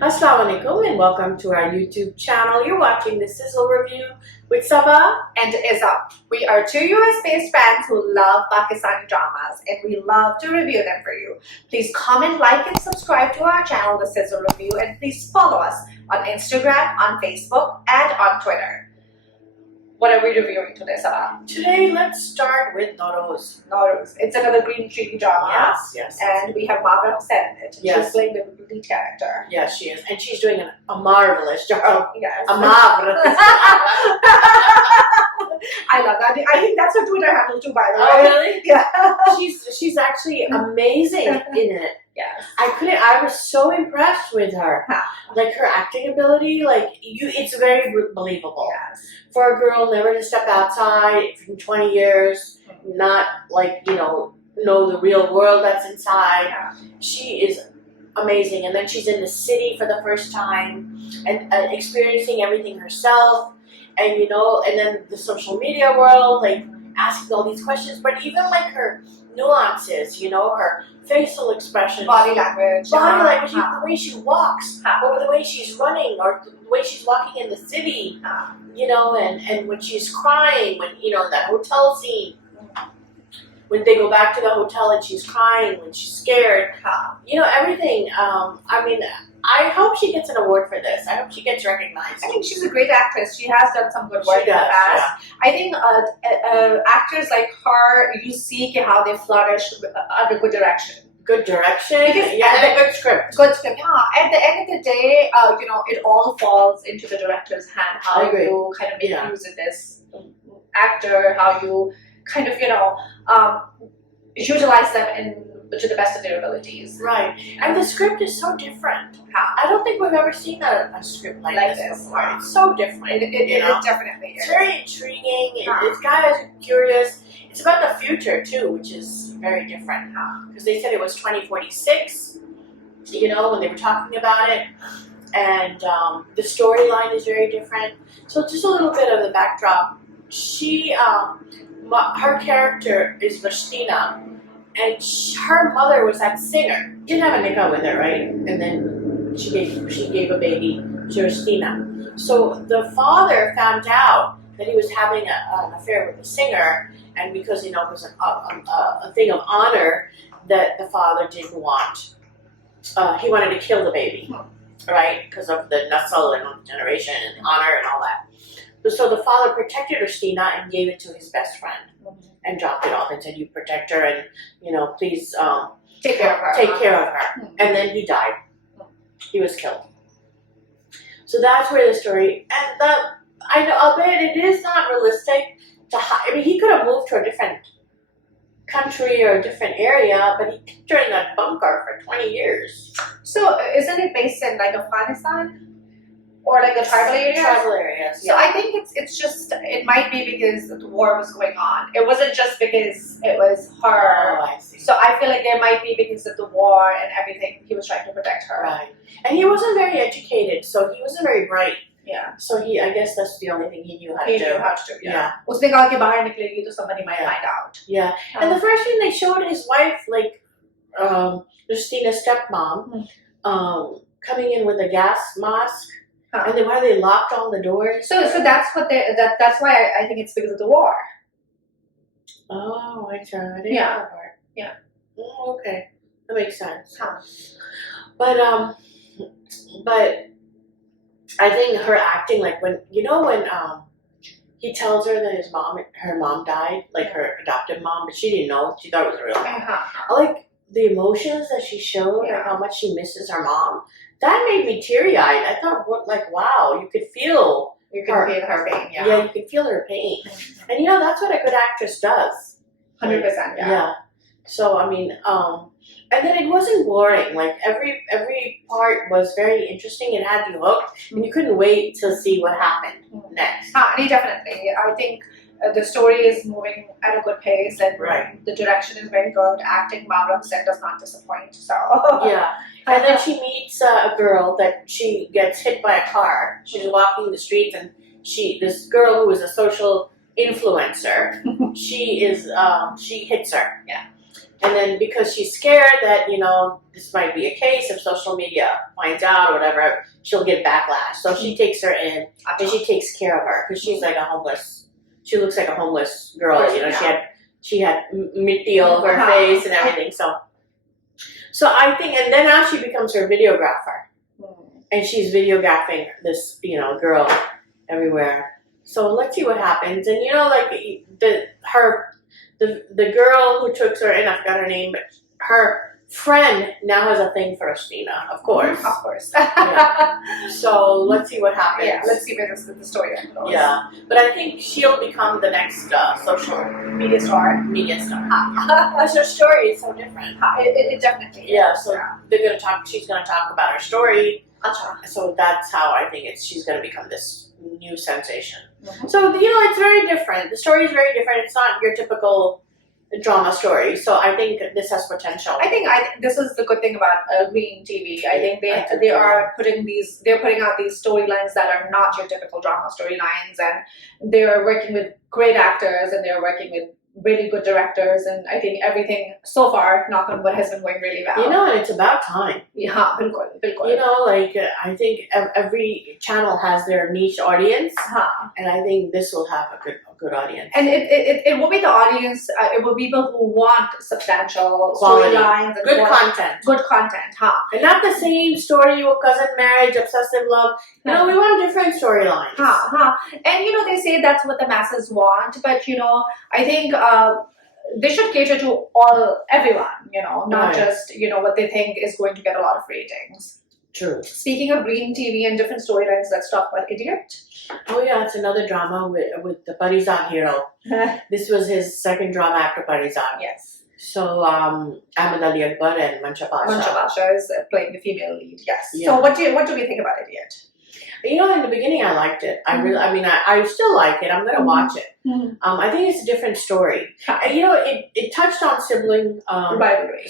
Assalamu alaikum and welcome to our YouTube channel. You're watching the Sizzle review with Sabah and Izzah. We are two US-based fans who love Pakistani dramas and we love to review them for you. Please comment, like, and subscribe to our channel, The Sizzle Review, and please follow us on Instagram, on Facebook, and on Twitter. What are we reviewing today, Sabah? Today, let's start with Nauroz. Nauroz. It's another green tree drama. Yes. And we have Mavra Hussain in it. Yes. She's playing the lead character. Yes, she is. And she's doing a marvelous job. Yes. A marvelous I love that. I think that's her Twitter handle too, by the way. Oh, really? Yeah. She's actually amazing in it. Yes. I was so impressed with her. Like her acting ability, it's very believable. Yes. For a girl never to step outside for 20 years, not know the real world that's inside. Yeah. She is amazing. And then she's in the city for the first time and experiencing everything herself. And and then the social media world, asking all these questions, but even her nuances, her facial expressions, Body language, the way she walks, or the way she's running, or the way she's walking in the city, and when she's crying, when that hotel scene, when they go back to the hotel and she's crying, when she's scared, everything. I hope she gets an award for this. I hope she gets recognized. I think she's a great actress. She has done some good work in the past. Yeah. I think actors like her, you see how they flourish under good direction. Good direction, and a good script. Good script, yeah. At the end of the day, it all falls into the director's hand. How you kind of make use of this actor, how you kind of utilize them to the best of their abilities. Right, and the script is so different. I don't think we've ever seen a script like this before. It's so different. It definitely is. It's very intriguing. It's got us curious. It's about the future too, which is very different. Because they said it was 2046. When they were talking about it, and the storyline is very different. So just a little bit of the backdrop. Her character is Rashdina. And her mother was that singer. She didn't have a nikah with her, right? And then she gave a baby to Rashdina. So the father found out that he was having an affair with the singer, and because it was a thing of honor that the father didn't want, he wanted to kill the baby, right? Because of the nasal and generation and honor and all that. So the father protected Rashdina and gave it to his best friend. And dropped it off and said, "You protect her, and please take care of her." Take care of her. And then he died. He was killed. So that's where the story. And I know, albeit it is not realistic he could have moved to a different country or a different area, but he kept her in that bunker for 20 years. So isn't it based in Afghanistan? Or the tribal areas? Tribal areas, So I think it might be because the war was going on. It wasn't just because it was her. Oh, I see. So I feel like there might be because of the war and everything, he was trying to protect her. Right. And he wasn't very educated, so he wasn't very bright. Yeah. So I guess that's the only thing he knew how to do. He knew how to do, yeah. Usne kaha ki bahar niklegi to somebody might find out. Yeah. And the first thing they showed his wife, Rashdina's stepmom, coming in with a gas mask. And then why they locked all the doors? So that's what that's why I think it's because of the war. Oh, I didn't know that part. Yeah. Oh, okay, that makes sense. But I think her acting, when he tells her that her mom died, her adopted mom, but she didn't know. She thought it was real. I like the emotions that she showed, how much she misses her mom. That made me teary-eyed. I thought, wow, you could feel her pain. Yeah, you could feel her pain. And that's what a good actress does. 100%. Yeah. So and then it wasn't boring. Every part was very interesting. It had you hooked, and you couldn't wait to see what happened next. Definitely. I think the story is moving at a good pace, and the direction is very good. Acting, Mavra Hussain does not disappoint. So yeah. And then she meets a girl that she gets hit by a car. She's walking the streets, and this girl who is a social influencer, she hits her. Yeah. And then because she's scared that, this might be a case, if social media finds out or whatever, she'll get backlash. So she takes her in and she takes care of her because she's like she looks like a homeless girl. She had mitti all over her face and everything. So I think, and then now she becomes her videographer. And she's videographing this, girl everywhere. So let's see what happens. And the girl who took her in, I forgot her name, but her friend now has a thing for Rashdina, of course. Of course. So let's see what happens. Yeah, let's see where the story goes. Yeah, but I think she'll become the next social media star. Because her story is so different. It definitely is. Yeah, so she's gonna talk about her story. So that's how I think she's gonna become this new sensation. So it's very different. The story is very different. It's not your typical drama story. So I think this has potential. I think this is the good thing about Green TV. I think they're putting out these storylines that are not your typical drama storylines, and they're working with great actors and they're working with really good directors, and I think everything so far, knock on wood, has been going really well. And it's about time. Yeah, bilkul. I think every channel has their niche audience, and I think this will have a good audience. And it will be the audience. It will be people who want substantial storylines and good content. Good content, And not the same story, cousin marriage, obsessive love. We want different storylines. And they say that's what the masses want, but I think they should cater to everyone, not just what they think is going to get a lot of ratings. True. Speaking of Green TV and different storylines, let's talk about Idiot. Oh yeah, it's another drama with the Parizan hero. This was his second drama after Parizan. Yes. So Ahmed Ali Akbar and Mancha Pasha is playing the female lead. Yes. Yeah. So what do we think about Idiot? In the beginning I liked it. I still like it. I'm gonna watch it. I think it's a different story. It touched on sibling rivalry.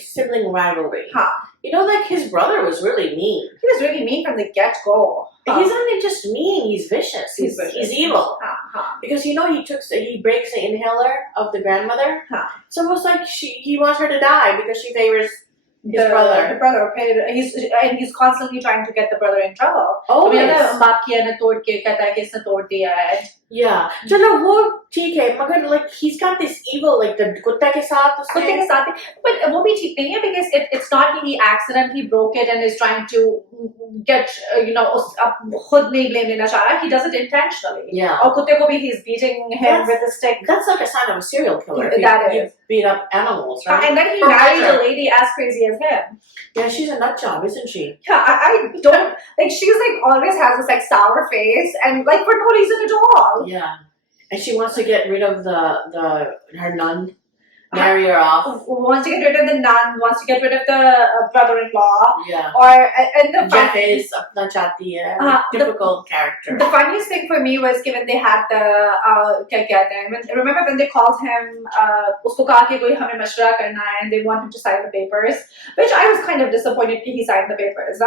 His brother was really mean. He was really mean from the get-go. He's not just mean, he's vicious. He's evil. Because he breaks the inhaler of the grandmother. It's almost like he wants her to die because she favors his brother. The brother, he's constantly trying to get the brother in trouble. Always. Yeah. चलो वो ठीक है मगर he's got this evil the कुत्ता के साथ but वो भी ठीक नहीं है because it's not he accidentally broke it and is trying to get खुद नहीं blame लेना चाह रहा. He does it intentionally. Yeah. और कुत्ते को भी he's beating him with a stick. That's like a sign of a serial killer. That is. Beat up animals, right? And then he married a lady as crazy as him. Yeah, she's a nut job, isn't she? Yeah, I don't she's always has this sour face and for no reason at all. Yeah. And she wants to get rid of her nun, marry her off. Wants to get rid of the nun, wants to get rid of the brother-in-law. Yeah. And the Jeff is apna chahti hai. Typical character. The funniest thing for me was when they had remember when they called him, usko kaha ki koi hame mashwara karna hai, and they want him to sign the papers, which I was kind of disappointed that he signed the papers.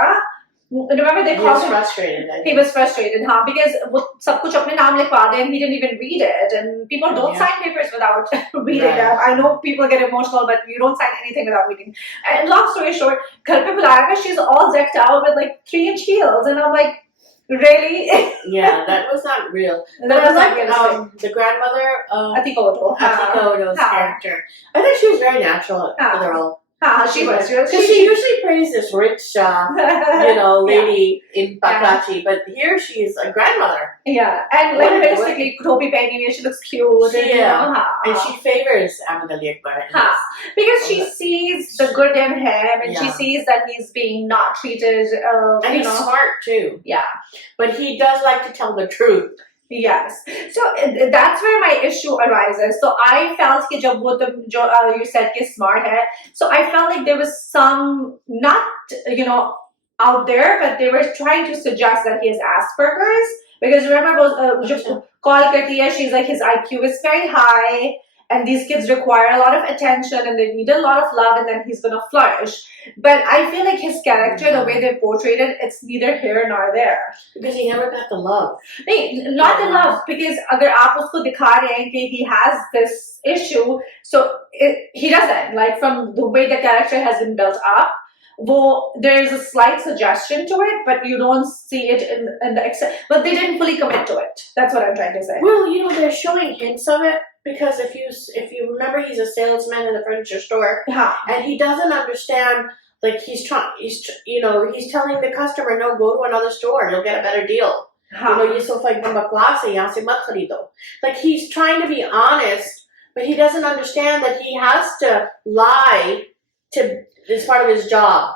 Remember they called him. Frustrated. He was frustrated, because sab kuch apne naam likhwa de and he didn't even read it, and people don't sign papers without reading them. I know people get emotional, but you don't sign anything without reading. And long story short, ghar pe bulaya, she's all decked out with 3-inch heels, and I'm like, really? Yeah, that was not real. But I was the grandmother, Atika Odo's character. I think she was very natural for the role. She was. Because she usually plays this rich, lady in Paklachi, but here she's a grandmother. Yeah, and realistically, Kropi Penny, she looks cute. And she favors Ahmed Ali Akbar. Because she sees the good in him, and she sees that he's being not treated. And he's smart too. Yeah, but he does like to tell the truth. Yes. So that's where my issue arises. So I felt कि जब वो you said कि smart है, so I felt like there was some not out there, but they were trying to suggest that he has Asperger's, because remember जब call करती है, she's like his IQ is very high, and these kids require a lot of attention and they need a lot of love, and then he's gonna flourish. But I feel like his character, the way they portrayed it, it's neither here nor there. Because he never got the love. Not the love, because agar aap usko dikha rahe hain ki he has this issue, so he doesn't. Like, from the way the character has been built up, there's a slight suggestion to it, but you don't see it in the but they didn't fully commit to it. That's what I'm trying to say. Well, you know, they're showing hints of it, because if you remember, he's a salesman in the furniture store, and he doesn't understand. Like, he's telling the customer, no, go to another store, you'll get a better deal. Like, he's trying to be honest, but he doesn't understand that he has to lie to. It's part of his job.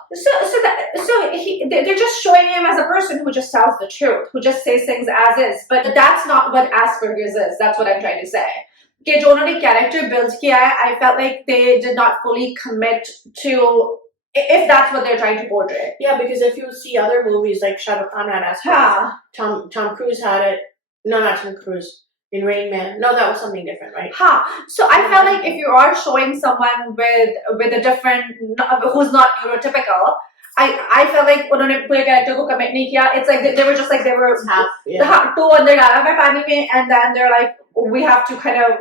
They're just showing him as a person who just tells the truth, who just says things as is. But that's not what Asperger's is. That's what I'm trying to say. कि जो उन्होंने character build किया है, I felt like they did not fully commit to, if that's what they're trying to portray. Yeah, because if you see other movies like Shah Rukh Khan had Asperger's, Tom Cruise had it. No, not Tom Cruise. In Rain Man. No, that was something different, right? So I felt like if you are showing someone with a different, who's not neurotypical, I felt like उन्होंने पूरे character को commit नहीं किया. It's like they were just like, they were तो अंदर डाला है पानी में, and then they're like, we have to kind of,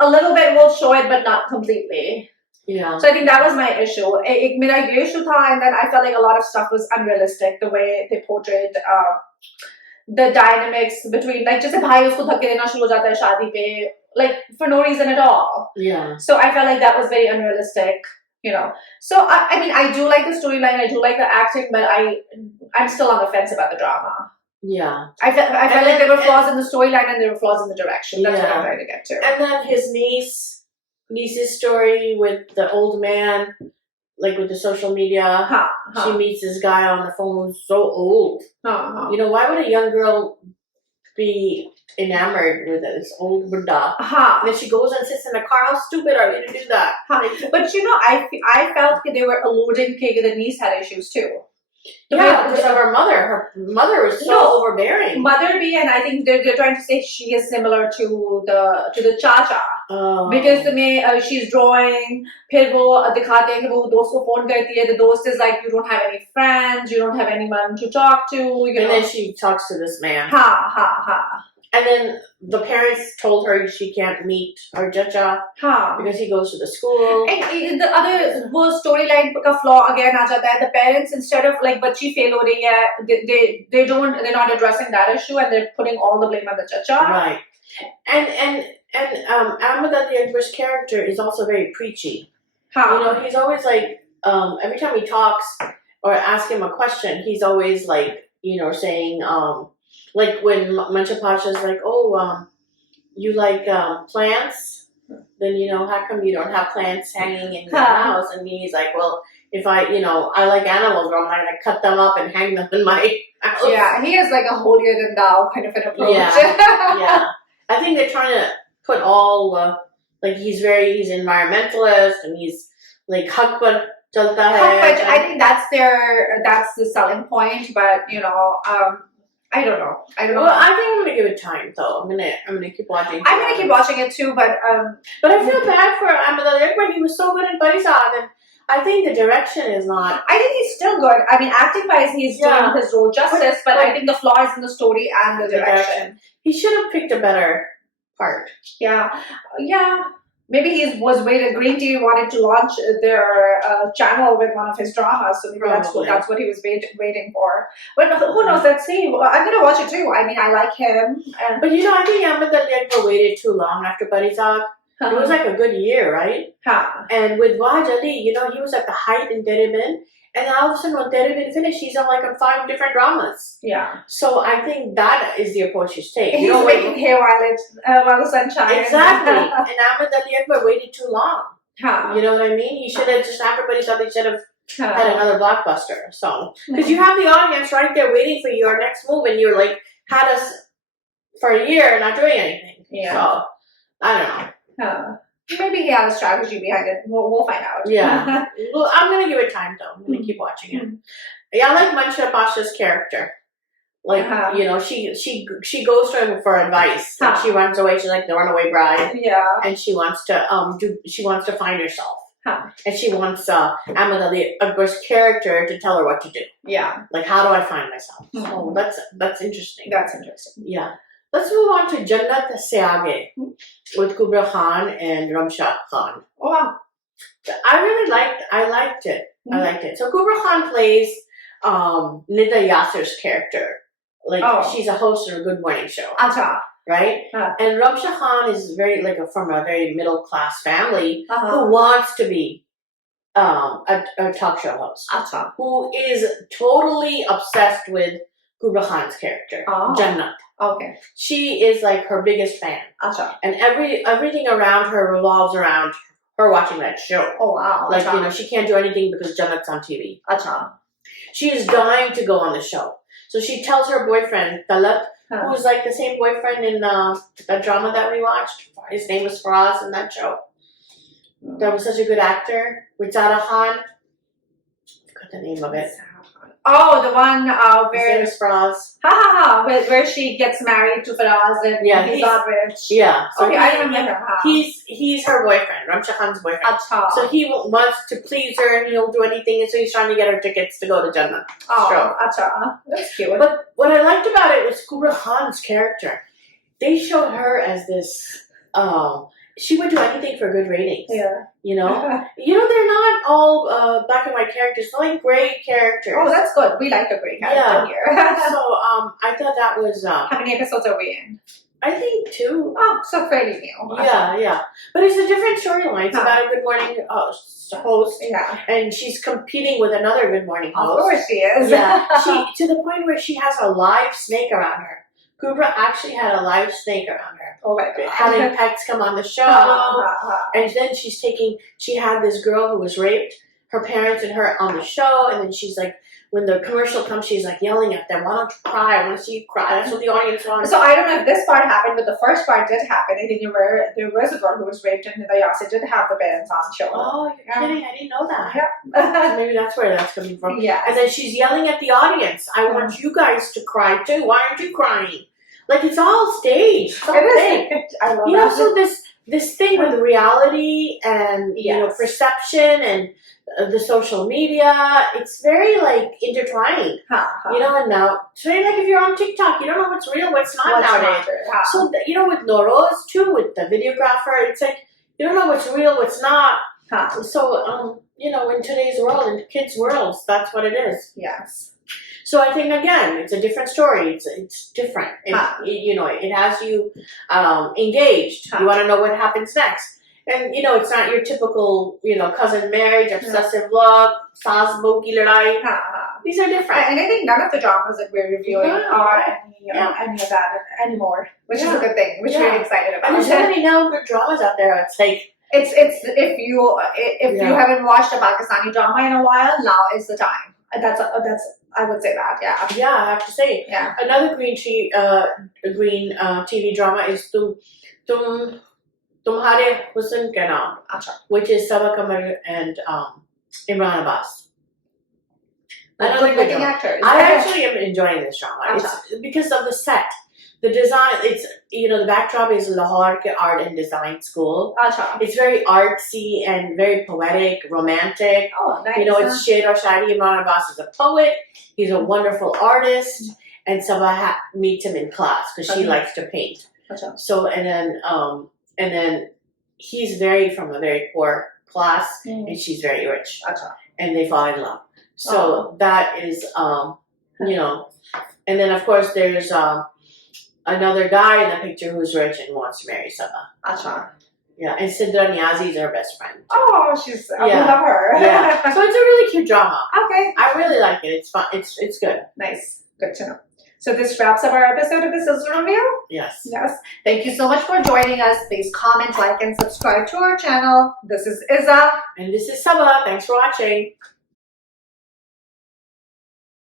a little bit we'll show it, but not completely. Yeah. So I think that was my issue. एक मेरा ये issue था, and then I felt like a lot of stuff was unrealistic, the way they portrayed the dynamics between, like, जैसे भाई उसको धक्के देना शुरू हो जाता है शादी पे, like, for no reason at all. Yeah. So I felt like that was very unrealistic, So I mean, I do like the storyline, I do like the acting, but I'm still on the fence about the drama. Yeah. I felt like there were flaws in the storyline and there were flaws in the direction. That's what I'm trying to get to. And then his niece's story with the old man, like with the social media, she meets this guy on the phone, so old. Why would a young girl be enamored with this old Buddha? And then she goes and sits in the car. How stupid are you to do that? But I felt that they were alluding that the niece had issues too. Because of her mother. Her mother was so overbearing. Mother be, and I think they're trying to say she is similar to the Chacha. Because she's drawing, फिर वो दिखाते हैं कि वो दोस्त को phone करती है. The dost is like, you don't have any friends, you don't have anyone to talk to. And then she talks to this man. And then the parents told her she can't meet her Chacha because he goes to the school. And the other storyline का flaw again आ जाता है. The parents, instead of like बच्ची fail हो रही है, they're not addressing that issue, and they're putting all the blame on the Chacha. Right. And Ahmed Ali Akbar's character is also very preachy. He's always like, every time he talks or ask him a question, he's always like, saying, like when Mancha Pasha's like, you like plants? Then, how come you don't have plants hanging in your house? And he's like, well, if I like animals, or I'm not going to cut them up and hang them in my house. Yeah, he has like a holier than thou kind of an approach. Yeah. I think they're trying to put all, like, he's environmentalist, and he's like, haq par chalta hai. I think that's the selling point, but, I don't know. Well, I think I'm gonna give it time, though. I'm gonna keep watching. I'm gonna keep watching it too, but I feel bad for Ahmed Ali Akbar. He was so good in Parisad, and I think the direction is not. I think he's still good. I mean, acting wise, he's doing his role justice, but I think the flaw is in the story and the direction. He should have picked a better part. Yeah. Maybe he was waiting. Green Tea wanted to launch their channel with one of his dramas, so maybe that's what he was waiting for. But who knows? Let's see. I'm gonna watch it too. I mean, I like him. But I think Ahmed Ali Akbar waited too long after Parisad. It was like a good year, right? And with Waj Ali, he was at the height in Teribin. And all of a sudden, when Teribin finished, he's on like 5 different dramas. Yeah. So I think that is the approach he's taking. He's making hay while the sun shines. Exactly. And Ahmed Ali Akbar waited too long. You know what I mean? He should have everybody thought he should have had another blockbuster. So, because you have the audience right there waiting for your next move, and you're like, had us for a year not doing anything. Yeah. So, I don't know. Maybe he has a strategy behind it. We'll find out. Yeah. Well, I'm going to give it time, though. I'm going to keep watching it. Yeah, I like Mancha Pasha's character. Like you know, she goes to him for advice. Like she runs away. She's like the runaway bride. Yeah. And she wants to find herself. And she wants Ahmed Ali Akbar's character to tell her what to do. Yeah. Like, how do I find myself? So that's interesting. That's interesting. Yeah. Let's move on to Jannat Se Aage with Kubra Khan and Ramsha Khan. Oh wow. I liked it. I liked it. So Kubra Khan plays Nida Yasser's character. Like she's a host of a Good Morning show. Acha. Right? And Ramsha Khan is very from a very middle class family who wants to be a talk show host. Acha. Who is totally obsessed with Kubra Khan's character, Jannat. Okay. She is like her biggest fan. Acha. And everything around her revolves around her watching that show. Oh wow. Like, you know, she can't do anything because Jannat's on TV. Acha. She is dying to go on the show. So she tells her boyfriend, Talat, who's like the same boyfriend in that drama that we watched. His name was Faraz in that show. That was such a good actor. With Zara Khan. I forgot the name of it. Oh, the one His name is Faraz. Where she gets married to Faraz and he's not rich. Yeah. So okay, I remember. He's her boyfriend, Ramsha Khan's boyfriend. Acha. So he wants to please her and he'll do anything, and so he's trying to get her tickets to go to Jannat. Oh, acha. That's cute. But what I liked about it was Kubra Khan's character. They showed her as this she would do anything for good ratings. Yeah. You know? They're not all black and white characters. They're like gray characters. Oh, that's good. We like a gray character here. So I thought that was how many episodes are we in? I think 2. Oh, so fairly new. Yeah. But it's a different storyline. It's about a Good Morning host. Yeah. And she's competing with another Good Morning host. Of course she is. Yeah. To the point where she has a live snake around her. Kubra actually had a live snake around her. Oh my God. Having pets come on the show. And then she had this girl who was raped, her parents and her on the show, and then she's like, when the commercial comes, she's like yelling at them, why don't you cry? I want to see you cry. That's what the audience wants. So I don't know if this part happened, but the first part did happen. I think there was a girl who was raped and Nida Yasser did have the parents on the show. Oh, you're kidding. I didn't know that. Yeah. So maybe that's where that's coming from. Yeah. And then she's yelling at the audience, I want you guys to cry too. Why aren't you crying? Like, it's all staged. It's all fake. I love that. So this thing with reality and perception and the social media, it's very like intertwined. And now today, like if you're on TikTok, you don't know what's real, what's not nowadays. So with Nauroz too, with the videographer, it's like you don't know what's real, what's not. So in today's world, in kids' worlds, that's what it is. Yes. So I think again, it's a different story. It's different. It has you engaged. You want to know what happens next. And it's not your typical cousin marriage, obsessive love, saas bahu ki ladai. These are different. And I think none of the dramas that we're reviewing are any of that anymore, which is a good thing, which we're excited about. And there's so many now good dramas out there. It's like it's if you haven't watched a Pakistani drama in a while, now is the time. That's I would say that, yeah. Yeah, I have to say. Yeah. Another green TV drama is Tumhare Husn Ke Naam, which is Sabah Kamar and Imran Abbas. Another good drama. Actors. I actually am enjoying this drama. It's because of the set. The design, it's, the backdrop is Lahore Art and Design School. It's very artsy and very poetic, romantic. Oh, nice. It's Sher or Shadi. Imran Abbas is a poet. He's a wonderful artist. And Sabah meets him in class because she likes to paint. So, and then he's from a very poor class and she's very rich. And they fall in love. So that is, and then of course there's, another guy in the picture who's rich and wants to marry Sabah. Yeah, and Sidra Niazi is her best friend. Oh, I love her. Yeah, so it's a really cute drama. Okay. I really like it. It's fun. It's good. Nice. Good to know. So this wraps up our episode of the Sizzle Review. Yes. Thank you so much for joining us. Please comment, like, and subscribe to our channel. This is Izza. And this is Sabah. Thanks for watching.